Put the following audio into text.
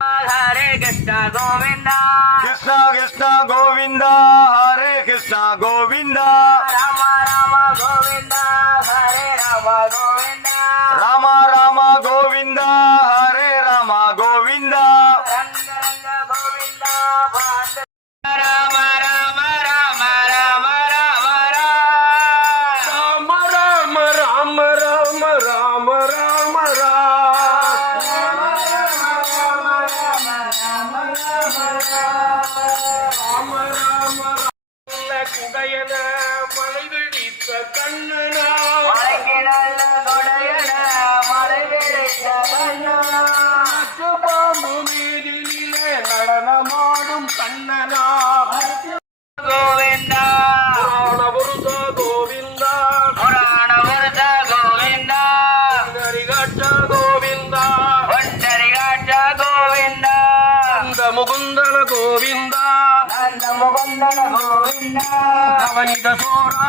Hare Krishna Govinda, Krishna Krishna Govinda, Hare Krishna Govinda, Rama Rama Govinda, Hare Rama Govinda, Rama Rama Govinda, Hare Rama Govinda, Ranga Ranga Govinda, Bhanda Rama Rama Rama Rama Rama Rama Rama Rama Rama Rama Rama குடையன மலை வெடித்த கண்ணனா மலைக்கிழல்ல கொடையன மலை வெடித்த கண்ணனா பாம்பு மீதிலே நடனமாடும் கண்ணனா கோவிந்தா புராணபுருஷ கோவிந்தா புராண வருத கோவிந்தா ஹரிகட்ட கோவிந்தா ஒண்டரிகாட்ட கோவிந்தா அந்த முகுந்தன கோவிந்தா நந்த முகுந்தன கோவிந்தா அவனித சோரா